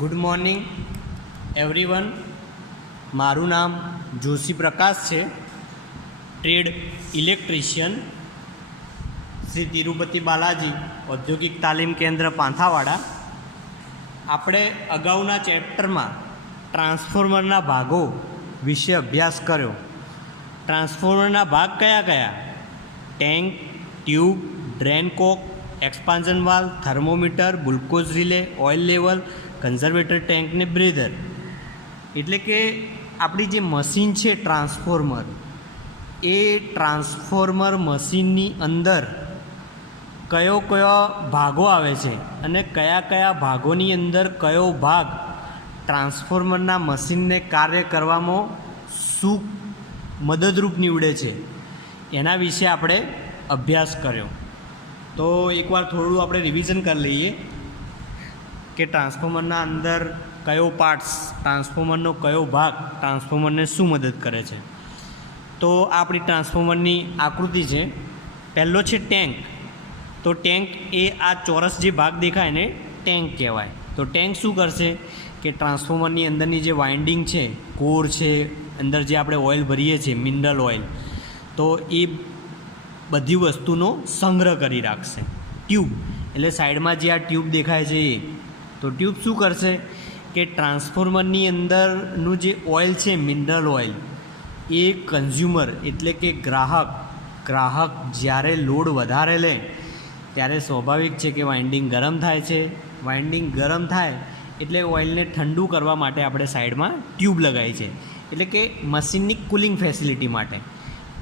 Good morning everyone. મારું નામ જોશી પ્રકાશ છે, ટ્રેડ ઇલેક્ટ્રિશિયન, શ્રી તિરુપતિ બાલાજી ઔદ્યોગિક તાલીમ કેન્દ્ર પાંથાવાડા. આપણે અગાઉના ચેપ્ટરમાં ટ્રાન્સફોર્મરના ભાગો વિશે અભ્યાસ કર્યો. ટ્રાન્સફોર્મરના ભાગ કયા કયા? Tank, tube, drain cock, expansion valve, thermometer, glucose relay, oil level, conservator tank ને બ્રેધર. એટલે કે આપણી જે મશીન છે ટ્રાન્સફોર્મર, એ ટ્રાન્સફોર્મર મશીનની અંદર કયો ભાગો આવે છે અને કયા કયા ભાગોની અંદર કયો ભાગ ટ્રાન્સફોર્મરના મશીનને કાર્ય કરવામાં શું મદદરૂપ નીવડે છે, એના વિશે આપણે અભ્યાસ કર્યો. તો એકવાર થોડું આપણે રિવિઝન કરી લઈએ કે ટ્રાન્સફોર્મરના અંદર કયો પાર્ટ્સ, ટ્રાન્સફોર્મરનો કયો ભાગ ટ્રાન્સફોર્મરને શું મદદ કરે છે. તો આપણી ટ્રાન્સફોર્મરની આકૃતિ છે. પહેલો છે ટેન્ક. તો ટેન્ક એ આ ચોરસ જે ભાગ દેખાય ને ટેન્ક કહેવાય. તો ટેન્ક શું કરશે કે ટ્રાન્સફોર્મરની અંદરની જે વાઇન્ડિંગ છે, કોર છે, અંદર જે આપણે ઓઇલ ભરીએ છીએ મિનરલ ઓઇલ, તો એ બધી વસ્તુનો સંગ્રહ કરી રાખશે. ટ્યુબ એટલે સાઈડમાં જે આ ટ્યુબ દેખાય છે એ, તો ટ્યુબ શું કરશે કે ટ્રાન્સફોર્મરની અંદરનું જે ઓઇલ છે મિનરલ ઓઇલ, એ કન્ઝ્યુમર એટલે કે ગ્રાહક જ્યારે લોડ વધારે લે ત્યારે સ્વાભાવિક છે કે વાઇન્ડિંગ ગરમ થાય છે. વાઇન્ડિંગ ગરમ થાય એટલે ઓઇલને ઠંડુ કરવા માટે આપણે સાઈડમાં ટ્યુબ લગાવી છે, એટલે કે મશીનની કુલિંગ ફેસિલિટી માટે,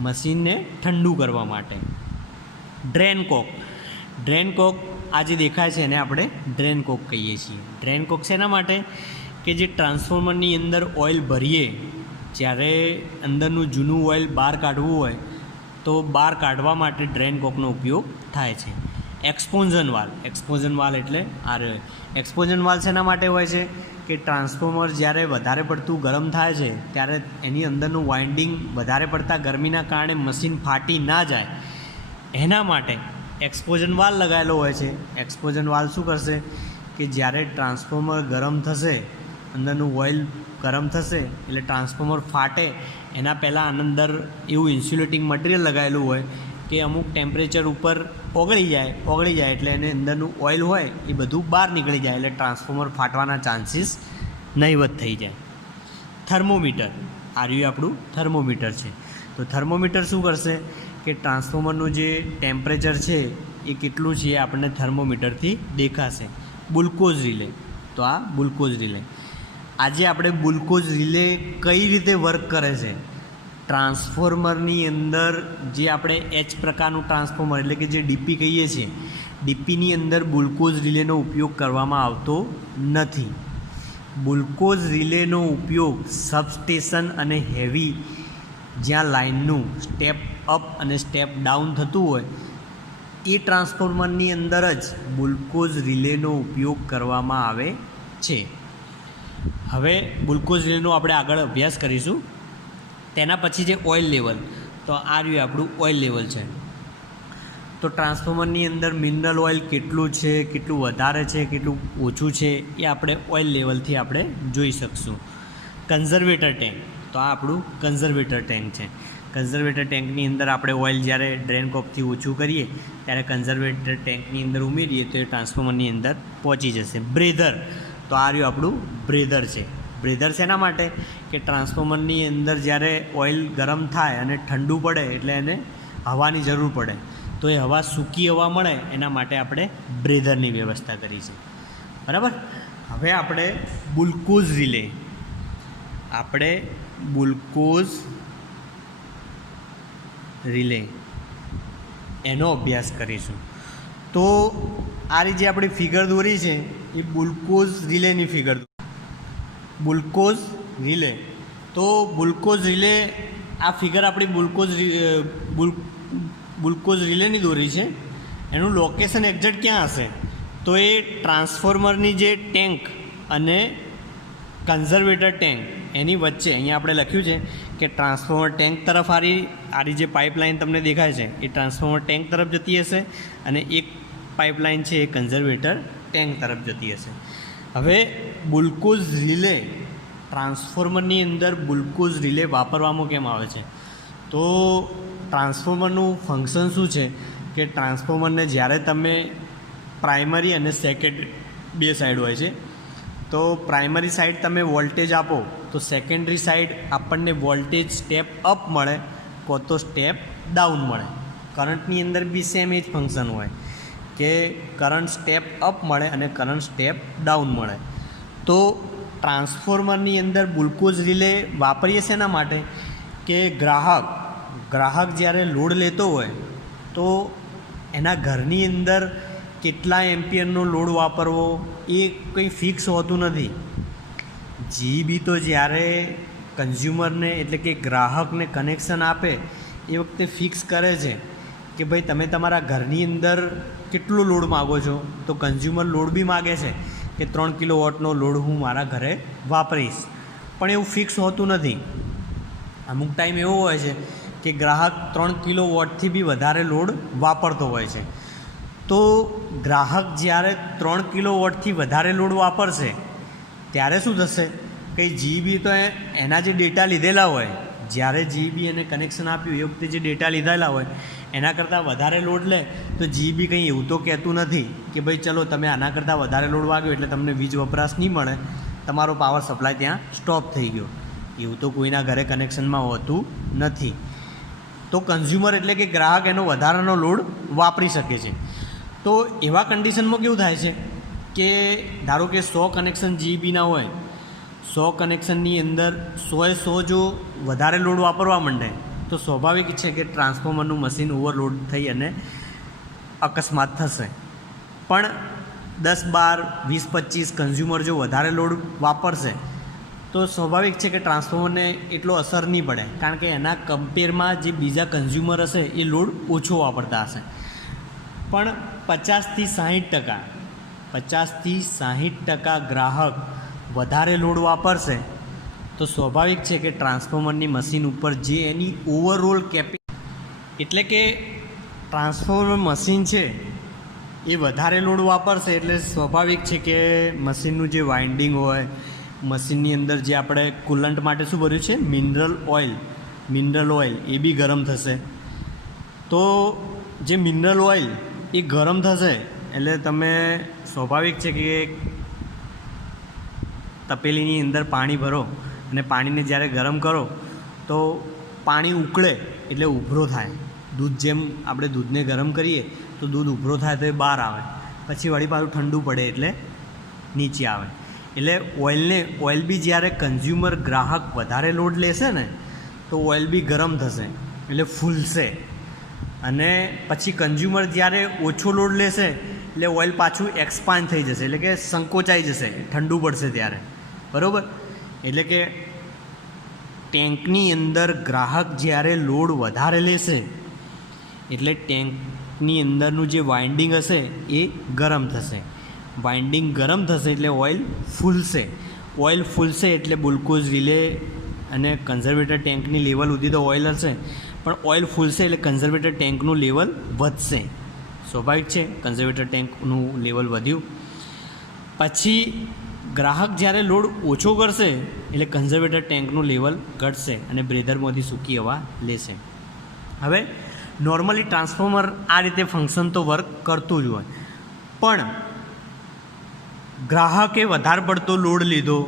મશીનને ઠંડુ કરવા માટે. ડ્રેન કોક આ જે દેખાય છે એને આપણે ડ્રેન કોક કહીએ છીએ. ડ્રેન કોક શેના માટે? કે જે ટ્રાન્સફોર્મરની અંદર ઓઇલ ભરીએ, જ્યારે અંદરનું જૂનું ઓઇલ બહાર કાઢવું હોય તો બહાર કાઢવા માટે ડ્રેન કોકનો ઉપયોગ થાય છે. એક્સપોઝન વાલ્વ એટલે આ રહ્યો. એક્સપોઝન વાલ્વ શેના માટે હોય છે કે ટ્રાન્સફોર્મર જ્યારે વધારે પડતું ગરમ થાય છે ત્યારે એની અંદરનું વાઇન્ડિંગ વધારે પડતા ગરમીના કારણે મશીન ફાટી ના જાય, એના માટે એક્સપોઝન વાલ્વ લગાવેલો હોય છે. એક્સપોઝન વાલ્વ શું કરશે કે જ્યારે ટ્રાન્સફોર્મર ગરમ થશે, અંદરનું ઓઇલ ગરમ થશે એટલે ટ્રાન્સફોર્મર ફાટે એના પહેલાં અંદર એવું ઇન્સ્યુલેટિંગ મટીરિયલ લગાવેલું હોય કે અમુક ટેમ્પરેચર ઉપર ઓગળી જાય એટલે એને અંદરનું ઓઇલ હોય એ બધું બહાર નીકળી જાય, એટલે ટ્રાન્સફોર્મર ફાટવાના ચાન્સીસ નહીવત થઈ જાય. થર્મોમીટર, આ રહ્યું આપણું થર્મોમીટર છે. તો થર્મોમીટર શું કરશે કે ટ્રાન્સફોર્મરનું જે ટેમ્પરેચર છે એ કેટલું છે એ આપણને થર્મોમીટરથી દેખાશે. ગ્લુકોઝ રિલે, તો આ ગ્લુકોઝ રિલે. આજે આપણે ગ્લુકોઝ રિલે કઈ રીતે વર્ક કરે છે, ટ્રાન્સફોર્મરની અંદર જે આપણે એચ પ્રકારનું ટ્રાન્સફોર્મર એટલે કે જે ડીપી કહીએ છીએ, ડીપીની અંદર ગ્લુકોઝ રિલેનો ઉપયોગ કરવામાં આવતો નથી. ગ્લુકોઝ રિલેનો ઉપયોગ સબસ્ટેશન અને હેવી જ્યાં લાઇનનું સ્ટેપ અપ અને સ્ટેપ ડાઉન થતું હોય એ ટ્રાન્સફોર્મરની અંદર જ ગ્લુકોઝ રિલેનો ઉપયોગ કરવામાં આવે છે. હવે ગ્લુકોઝ રિલેનો આપણે આગળ અભ્યાસ કરીશું. તેના પછી જે ઓઇલ લેવલ, તો આ રહ્યું આપણું ઓઇલ લેવલ છે. તો ટ્રાન્સફોર્મરની અંદર મિનરલ ઓઇલ કેટલું છે, કેટલું વધારે છે, કેટલું ઓછું છે, એ આપણે ઓઇલ લેવલથી આપણે જોઈ શકશું. કન્ઝર્વેટર ટેન્ક, તો આ આપણું કન્ઝર્વેટર ટેન્ક છે. કન્ઝર્વેટર ટેન્કની અંદર આપણે ઓઇલ જ્યારે ડ્રેન કોકથી ઓછું કરીએ ત્યારે કન્ઝર્વેટર ટેન્કની અંદર ઉમેરીએ તો એ ટ્રાન્સફોર્મરની અંદર પહોંચી જશે. બ્રેધર, તો આ રહ્યું આપણું બ્રેધર છે. બ્રેધર શેના માટે કે ટ્રાન્સફોર્મરની અંદર જ્યારે ઓઇલ ગરમ થાય અને ઠંડુ પડે એટલે એને હવાની જરૂર પડે, તો એ હવા સૂકી હવા મળે એના માટે આપણે બ્રેધરની વ્યવસ્થા કરી છે. બરાબર. હવે આપણે ગ્લુકોઝ રિલે એનો અભ્યાસ કરીશું. તો આ રીતે આપણી ફિગર દોરી છે એ ગ્લુકોઝ રિલેની ફિગર. ગ્લુકોઝ રિલે, તો ગ્લુકોઝ રિલે, આ ફિગર આપણી ગ્લુકોઝ રિલેની દોરી છે. એનું લોકેશન એક્ઝેક્ટ ક્યાં હશે? તો એ ટ્રાન્સફોર્મરની જે ટેન્ક અને કન્ઝર્વેટર ટેન્ક એની વચ્ચે અહીંયા આપણે લખ્યું છે કે ટ્રાન્સફોર્મર ટેન્ક તરફ આરી જે પાઇપલાઇન તમને દેખાય છે એ ટ્રાન્સફોર્મર ટેન્ક તરફ જતી હશે અને એક પાઇપલાઇન છે એ કન્ઝર્વેટર ટેન્ક તરફ જતી હશે. હવે ગ્લુકોઝ રિલે ટ્રાન્સફોર્મરની અંદર ગ્લુકોઝ રિલે વાપરવામાં કેમ આવે છે? તો ટ્રાન્સફોર્મરનું ફંક્શન શું છે કે ટ્રાન્સફોર્મરને જ્યારે તમે પ્રાઇમરી અને સેકન્ડરી બે સાઈડ હોય છે, તો પ્રાઇમરી સાઈડ તમે વોલ્ટેજ આપો તો સેકન્ડરી સાઈડ આપણને વોલ્ટેજ સ્ટેપ અપ મળે કો તો સ્ટેપ ડાઉન મળે. કરંટની અંદર બી સેમ એ જ ફંક્શન હોય કે કરંટ સ્ટેપ અપ મળે અને કરંટ સ્ટેપ ડાઉન મળે. તો ટ્રાન્સફોર્મરની અંદર ગ્લુકોઝ રિલે વાપરીએ છે એના માટે કે ગ્રાહક જ્યારે લોડ લેતો હોય તો એના ઘરની અંદર કેટલા એમ્પિયરનો લોડ વાપરવો એ કંઈ ફિક્સ હોતું નથી. જીબી તો જ્યારે કન્ઝ્યુમરને એટલે કે ગ્રાહકને કનેક્શન આપે એ વખતે ફિક્સ કરે છે કે ભાઈ તમે તમારા ઘરની અંદર કેટલો લોડ માગો છો. તો કન્ઝ્યુમર લોડ બી માગે છે કે 3 કિલોવોટનો લોડ હું મારા ઘરે વાપરીશ, પણ એવું ફિક્સ હોતું નથી. અમુક ટાઈમ એવો હોય છે કે ગ્રાહક 3 કિલોવોટથી બી વધારે લોડ વાપરતો હોય છે. તો ગ્રાહક જ્યારે 3 કિલોવોટથી વધારે લોડ વાપરશે ત્યારે શું થશે કે જીબી તો એના જે ડેટા લીધેલા હોય, જ્યારે જીબી એને કનેક્શન આપ્યું એ વખતે જે ડેટા લીધેલા હોય એના કરતાં વધારે લોડ લે તો જીબી કંઈ એવું તો કહેતું નથી કે ભાઈ ચલો તમે આના કરતાં વધારે લોડ વાગ્યો એટલે તમને વીજ વપરાશ નહીં મળે, તમારો પાવર સપ્લાય ત્યાં સ્ટોપ થઈ ગયો. એવું તો કોઈના ઘરે કનેક્શનમાં હોતું નથી. તો કન્ઝ્યુમર એટલે કે ગ્રાહક એનો વધારાનો લોડ વાપરી શકે છે. તો એવા કન્ડિશનમાં કેવું થાય છે કે ધારો કે 100 કનેક્શન જીબીના હોય, 100 કનેક્શનની અંદર 100 જો વધારે લોડ વાપરવા માંડે તો સ્વાભાવિક છે કે ટ્રાન્સફોર્મરનું મશીન ઓવરલોડ થઈ અને અકસ્માત થશે. પણ 10, 12, 20, 25 કન્ઝ્યુમર જો વધારે લોડ વાપરશે તો સ્વાભાવિક છે કે ટ્રાન્સફોર્મરને એટલો અસર નહીં પડે, કારણ કે એના કમ્પેરમાં જે બીજા કન્ઝ્યુમર હશે એ લોડ ઓછો વાપરતા હશે. પણ 50થી 60% ગ્રાહક વધારે લોડ વાપરશે તો સ્વાભાવિક છે કે ટ્રાન્સફોર્મરની મશીન ઉપર જે એની ઓવરઓલ એટલે કે ટ્રાન્સફોર્મર મશીન છે એ વધારે લોડ વાપરશે એટલે સ્વાભાવિક છે કે મશીનનું જે વાઇન્ડિંગ હોય, મશીનની અંદર જે આપણે કુલન્ટ માટે શું ભર્યું છે મિનરલ ઓઇલ એ બી ગરમ થશે. તો જે મિનરલ ઓઇલ એ ગરમ થશે એટલે તમે સ્વાભાવિક છે કે તપેલીની અંદર પાણી ભરો અને પાણીને જ્યારે ગરમ કરો તો પાણી ઉકળે એટલે ઉભરો થાય. દૂધ જેમ આપણે દૂધને ગરમ કરીએ તો દૂધ ઉભરો થાય તો એ બહાર આવે, પછી વળી પાછું ઠંડુ પડે એટલે નીચે આવે. એટલે ઓઇલ બી જ્યારે કન્ઝ્યુમર ગ્રાહક વધારે લોડ લેશે ને તો ઓઇલ બી ગરમ થશે એટલે ફૂલશે, અને પછી કન્ઝ્યુમર જ્યારે ઓછો લોડ લેશે એટલે ઓઇલ પાછું એક્સપાન્ડ થઈ જશે એટલે કે સંકોચાઈ જશે ઠંડુ પડશે ત્યારે, બરાબર. એટલે કે ટેન્કની અંદર ગ્રાહક જ્યારે લોડ વધારે લેશે એટલે ટેન્કની અંદરનું જે વાઇન્ડિંગ હશે એ ગરમ થશે. વાઇન્ડિંગ ગરમ થશે એટલે ઓઇલ ફૂલશે એટલે ગ્લુકોઝ રિલે અને કન્ઝર્વેટર ટેન્કની લેવલ સુધી તો ઓઇલ હશે, પણ ઓઇલ ફૂલશે એટલે કન્ઝર્વેટર ટેન્કનું લેવલ વધશે. સ્વાભાવિક છે, કન્ઝર્વેટર ટેન્કનું લેવલ વધ્યું પછી ગ્રાહક જ્યારે લોડ ઓછો કરશે એટલે કન્ઝર્વેટર ટેન્કનું લેવલ ઘટશે અને બ્રેધરમાંથી સૂકી હવા લેશે. હવે નોર્મલી ટ્રાન્સફોર્મર આ રીતે ફંક્શન તો વર્ક કરતું જ હોય, પણ ગ્રાહકે વધારે પડતો લોડ લીધો,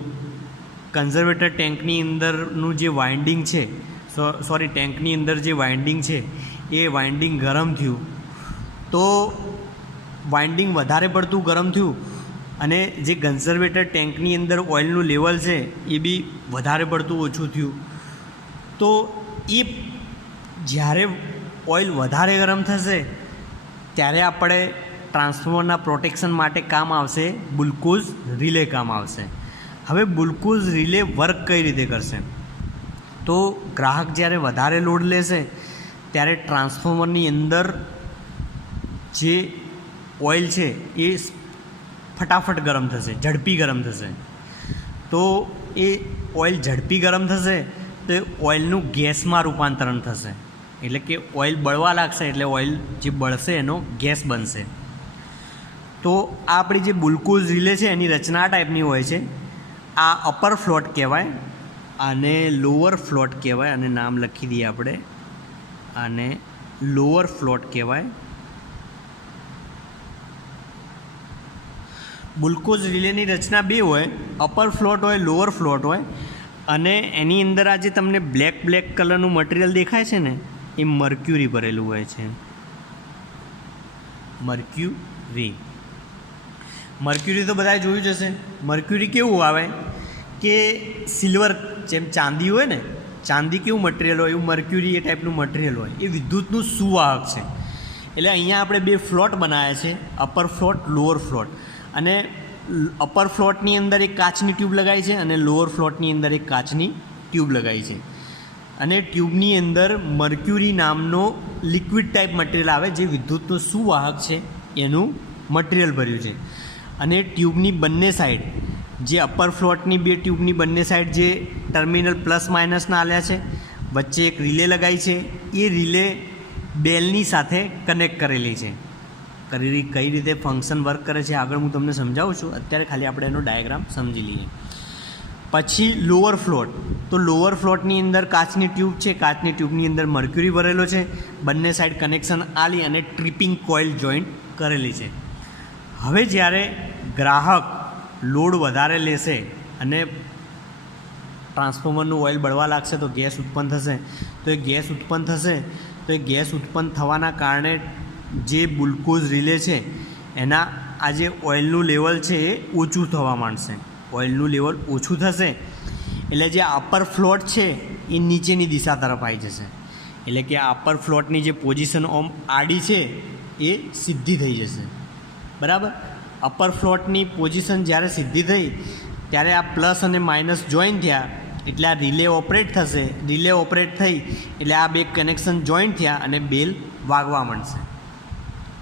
કન્ઝર્વેટર ટેન્કની અંદરનું જે વાઇન્ડિંગ છે ટેન્કની અંદર જે વાઇન્ડિંગ છે એ વાઇન્ડિંગ ગરમ થયું, તો વાઇન્ડિંગ વધારે પડતું ગરમ થયું અને જે કન્ઝર્વેટર ટેન્કની અંદર ઓઇલનું લેવલ છે એ બી વધારે પડતું ઓછું થયું. તો એ જ્યારે ઓઇલ વધારે ગરમ થશે ત્યારે આપણે ટ્રાન્સફોર્મરના પ્રોટેક્શન માટે કામ આવશે ગ્લુકોઝ રિલે કામ આવશે. હવે ગ્લુકોઝ રિલે વર્ક કઈ રીતે કરશે? તો ગ્રાહક જ્યારે વધારે લોડ લેશે ત્યારે ટ્રાન્સફોર્મરની અંદર જે ઓઇલ છે એ ફટાફટ ગરમ થશે, ઝડપી ગરમ થશે. તો એ ઓઇલ ઝડપી ગરમ થશે તો એ ઓઇલનું ગેસમાં રૂપાંતરણ થશે, એટલે કે ઓઇલ બળવા લાગશે એટલે ઓઇલ જે બળશે એનો ગેસ બનશે. તો આ આપણી જે ગ્લુકોઝ રિલે છે એની રચના આ ટાઈપની હોય છે. આ અપર ફ્લોટ કહેવાય, આને લોઅર ફ્લોટ કહેવાય, અને નામ લખી દઈએ આપણે, આને લોઅર ફ્લોટ કહેવાય. ગ્લુકોઝ રિલેની રચના બે હોય, અપર ફ્લોટ હોય, લોઅર ફ્લોટ હોય. અને એની અંદર આ જે તમને બ્લેક કલરનું મટીરિયલ દેખાય છે ને, એ મર્ક્યુરી ભરેલું હોય છે. મર્ક્યુરી તો બધાએ જોયું જ હશે. મર્ક્યુરી કેવું આવે કે સિલ્વર, જેમ ચાંદી હોય ને, ચાંદી કેવું મટીરિયલ હોય, એવું મર્ક્યુરી એ ટાઈપનું મટીરિયલ હોય. એ વિદ્યુતનું સુવાહક છે. એટલે અહીંયા આપણે બે ફ્લોટ બનાવ્યા છે, અપર ફ્લોટ, લોઅર ફ્લોટ. અને અપર ફ્લોટની અંદર એક કાચની ટ્યુબ લગાવી છે અને લોઅર ફ્લોટની અંદર એક કાચની ટ્યુબ લગાવી છે. અને ટ્યુબની અંદર મર્ક્યુરી નામનો લિક્વિડ ટાઈપ મટીરિયલ આવે, જે વિદ્યુતનો સુવાહક છે એનું મટીરિયલ ભર્યું છે. અને ટ્યુબની બંને સાઈડ, જે અપર ફ્લોટની બે ટ્યુબની બંને સાઈડ જે ટર્મિનલ પ્લસ માઇનસના આલ્યા છે, વચ્ચે એક રિલે લગાવી છે. એ રિલે બેલની સાથે કનેક્ટ કરેલી છે. કઈ રીતે ફંક્શન વર્ક કરે છે આગળ હું તમને સમજાવું છું. અત્યારે ખાલી આપણે એનો ડાયાગ્રામ સમજી લઈએ. પછી લોઅર ફ્લોટ, તો લોઅર ફ્લોટની અંદર કાચની ટ્યુબ છે, કાચની ટ્યુબની અંદર મર્ક્યુરી ભરેલો છે, બંને સાઈડ કનેક્શન આલી અને ટ્રિપિંગ કોઇલ જોઈન્ટ કરેલી છે. હવે જ્યારે ગ્રાહક લોડ વધારે લેશે અને ટ્રાન્સફોર્મરનું ઓઇલ બળવા લાગશે તો ગેસ ઉત્પન્ન થશે. તો એ ગેસ ઉત્પન્ન થવાના કારણે જે ગ્લુકોઝ રિલે છે એના આ જે ઓઇલનું લેવલ છે એ ઓછું થવા માંડશે. ઓઇલનું લેવલ ઓછું થશે એટલે જે અપર ફ્લોટ છે એ નીચેની દિશા તરફ આવી જશે. એટલે કે આ અપર ફ્લોટની જે પોઝિશન આડી છે એ સીધી થઈ જશે. બરાબર. અપર ફ્લોટની પોઝિશન જ્યારે સીધી થઈ ત્યારે આ પ્લસ અને માઇનસ જોઈન થયા એટલે આ રિલે ઓપરેટ થશે. રિલે ઓપરેટ થઈ એટલે આ બે કનેક્શન જોઈન્ટ થયા અને બેલ વાગવા માંડશે.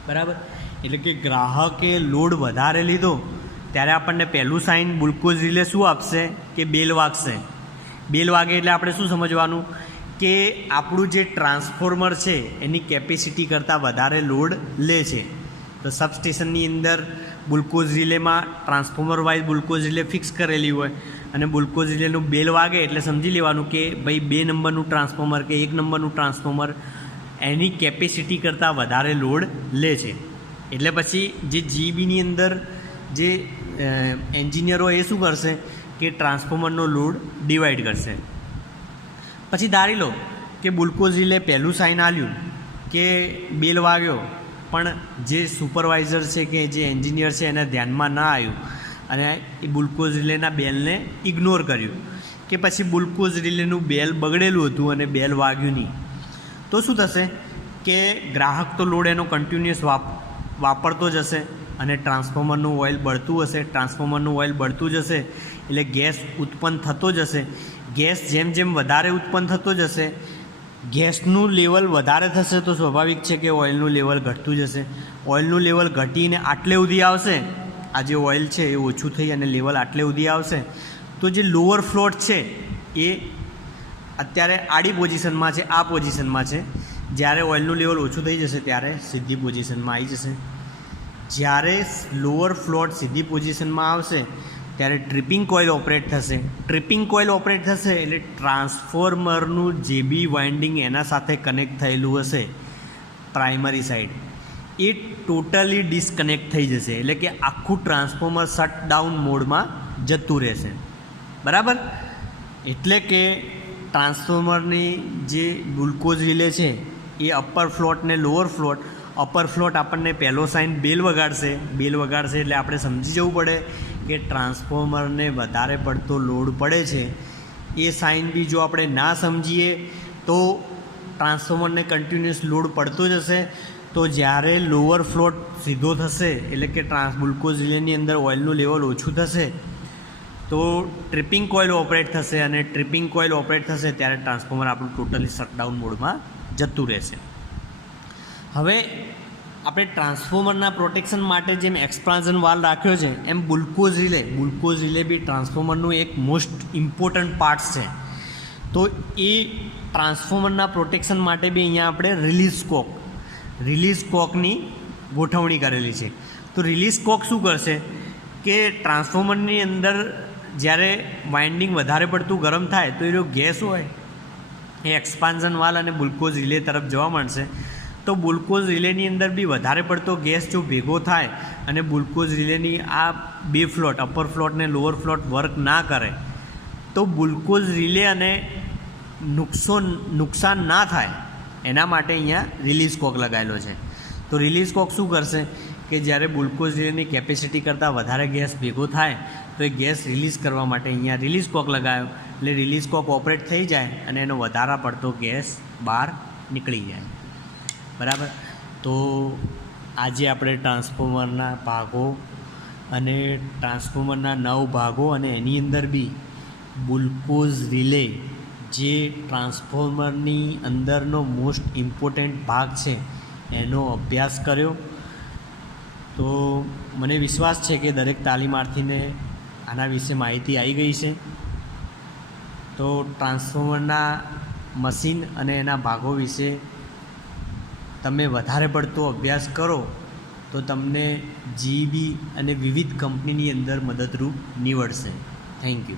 બરાબર. એટલે કે ગ્રાહકે લોડ વધારે લીધો ત્યારે આપણને પહેલું સાઇન ગ્લુકોઝ રિલે શું આપશે કે બેલ વાગશે. બેલ વાગે એટલે આપણે શું સમજવાનું કે આપણું જે ટ્રાન્સફોર્મર છે એની કેપેસિટી કરતાં વધારે લોડ લે છે. તો સબસ્ટેશનની અંદર ગ્લુકોઝ રિલેમાં transformer wise glucose relay fix કરેલી હોય અને ગ્લુકોઝ રિલેનું બેલ વાગે એટલે સમજી લેવાનું કે ભાઈ 2 નંબરનું ટ્રાન્સફોર્મર કે 1 નંબરનું ટ્રાન્સફોર્મર એની કેપેસિટી કરતાં વધારે લોડ લે છે. એટલે પછી જે જીબીની અંદર જે એન્જિનિયરો એ શું કરશે કે ટ્રાન્સફોર્મરનો લોડ ડિવાઈડ કરશે. પછી ધારી લો કે ગ્લુકોઝ રિલે પહેલું સાઇન આલ્યું કે બેલ વાગ્યો, પણ જે સુપરવાઇઝર છે કે જે એન્જિનિયર છે એને ધ્યાનમાં ના આવ્યું અને એ ગ્લુકોઝ રિલેના બેલને ઇગ્નોર કર્યું કે પછી ગ્લુકોઝ રિલેનું બેલ બગડેલું હતું અને બેલ વાગ્યું નહીં. તો શું થશે કે ગ્રાહક તો લોડ એનો કન્ટિન્યુઅસ વાપરતો જ હશે અને ટ્રાન્સફોર્મરનું ઓઇલ બળતું હશે. ટ્રાન્સફોર્મરનું ઓઇલ બળતું જ હશે એટલે ગેસ ઉત્પન્ન થતો જ હશે. ગેસ જેમ જેમ વધારે ઉત્પન્ન થતો જ હશે, ગેસનું લેવલ વધારે થશે તો સ્વાભાવિક છે કે ઓઇલનું લેવલ ઘટતું જ હશે. ઓઇલનું લેવલ ઘટીને આટલે સુધી આવશે, આ જે ઓઇલ છે એ ઓછું થઈ અને લેવલ આટલે સુધી આવશે. તો જે લોઅર ફ્લોટ છે એ અત્યારે આડી પોઝિશનમાં છે, આ પોઝિશનમાં છે. જ્યારે ઓઇલનું લેવલ ઓછું થઈ જશે ત્યારે સીધી પોઝિશનમાં આવી જશે. જ્યારે લોઅર ફ્લોટ સીધી પોઝિશનમાં આવશે ત્યારે ટ્રિપિંગ કોઇલ ઓપરેટ થશે. ટ્રિપિંગ કોઇલ ઓપરેટ થશે એટલે ટ્રાન્સફોર્મરનું જે બી વાઇન્ડિંગ એના સાથે કનેક્ટ થયેલું હશે પ્રાઇમરી સાઈડ એ ટોટલી ડિસ્કનેક્ટ થઈ જશે. એટલે કે આખું ટ્રાન્સફોર્મર શટડાઉન મોડમાં જતું રહેશે. બરાબર. એટલે કે ટ્રાન્સફોર્મરની જે ગ્લુકોઝ રિલે છે એ અપર ફ્લોટ ને લોઅર ફ્લોટ, અપર ફ્લોટ આપણને પહેલો સાઇન બેલ વગાડશે એટલે આપણે સમજી જવું પડે કે ટ્રાન્સફોર્મરને વધારે પડતો લોડ પડે છે. એ સાઇન બી જો આપણે ના સમજીએ તો ટ્રાન્સફોર્મરને કન્ટિન્યુઅસ લોડ પડતો જ હશે. તો જ્યારે લોઅર ફ્લોટ સીધો થશે એટલે કે ગ્લુકોઝ રિલેની અંદર ઓઇલનું લેવલ ઓછું થશે તો ટ્રિપિંગ કોઇલ ઓપરેટ થશે અને ટ્રિપિંગ કોઇલ ઓપરેટ થશે ત્યારે ટ્રાન્સફોર્મર આપણું ટોટલી શટડાઉન મોડમાં જતું રહેશે. હવે આપણે ટ્રાન્સફોર્મરના પ્રોટેક્શન માટે જેમ એક્સપાન્શન વાલ્વ રાખ્યો છે એમ ગ્લુકોઝ રિલે બી ટ્રાન્સફોર્મરનું એક મોસ્ટ ઇમ્પોર્ટન્ટ પાર્ટ છે. તો એ ટ્રાન્સફોર્મરના પ્રોટેક્શન માટે બી અહીંયા આપણે રિલીઝ કોકની ગોઠવણી કરેલી છે. તો રિલીઝ કોક શું કરશે કે ટ્રાન્સફોર્મરની અંદર જ્યારે વાઇન્ડિંગ વધારે પડતું ગરમ થાય તો એ ગેસ હોય એ એક્સપાન્ઝન વાલ અને બુલ્કોઝ રિલે તરફ જવા માંડશે. તો બુલ્કોઝ રિલેની અંદર બી વધારે પડતો ગેસ જો ભેગો થાય અને બુલ્કોઝ રિલેની આ બે ફ્લોટ અપર ફ્લોટ ને લોઅર ફ્લોટ વર્ક ના કરે તો બુલ્કોઝ રિલે અને નુકસાન ના થાય એના માટે અહીંયા રિલીઝ કોક લગાવેલો છે. તો રિલીઝ કોક શું કરશે કે જ્યારે બુલ્કોઝ રિલેની કેપેસિટી કરતાં વધારે ગેસ ભેગો થાય તો એ ગેસ રિલીઝ કરવા માટે અહીંયા રિલીઝ કોક લગાવ્યો એટલે રિલીઝ કોક ઓપરેટ થઈ જાય અને એનો વધારે પડતો ગેસ બહાર નીકળી જાય. બરાબર. તો આજે આપણે ટ્રાન્સફોર્મરના ભાગો અને ટ્રાન્સફોર્મરના 9 ભાગો અને એની અંદર બી બુલ્કોઝ રિલે જે ટ્રાન્સફોર્મરની અંદરનો મોસ્ટ ઇમ્પોર્ટન્ટ ભાગ છે એનો અભ્યાસ કર્યો. તો મને વિશ્વાસ છે કે દરેક તાલીમાર્થીને આના વિશે માહિતી આવી ગઈ છે. તો ટ્રાન્સફોર્મરના મશીન અને એના ભાગો વિશે તમે વધારે પડતો અભ્યાસ કરો તો તમને જીબી અને વિવિધ કંપનીની અંદર મદદરૂપ નીવડશે. Thank you.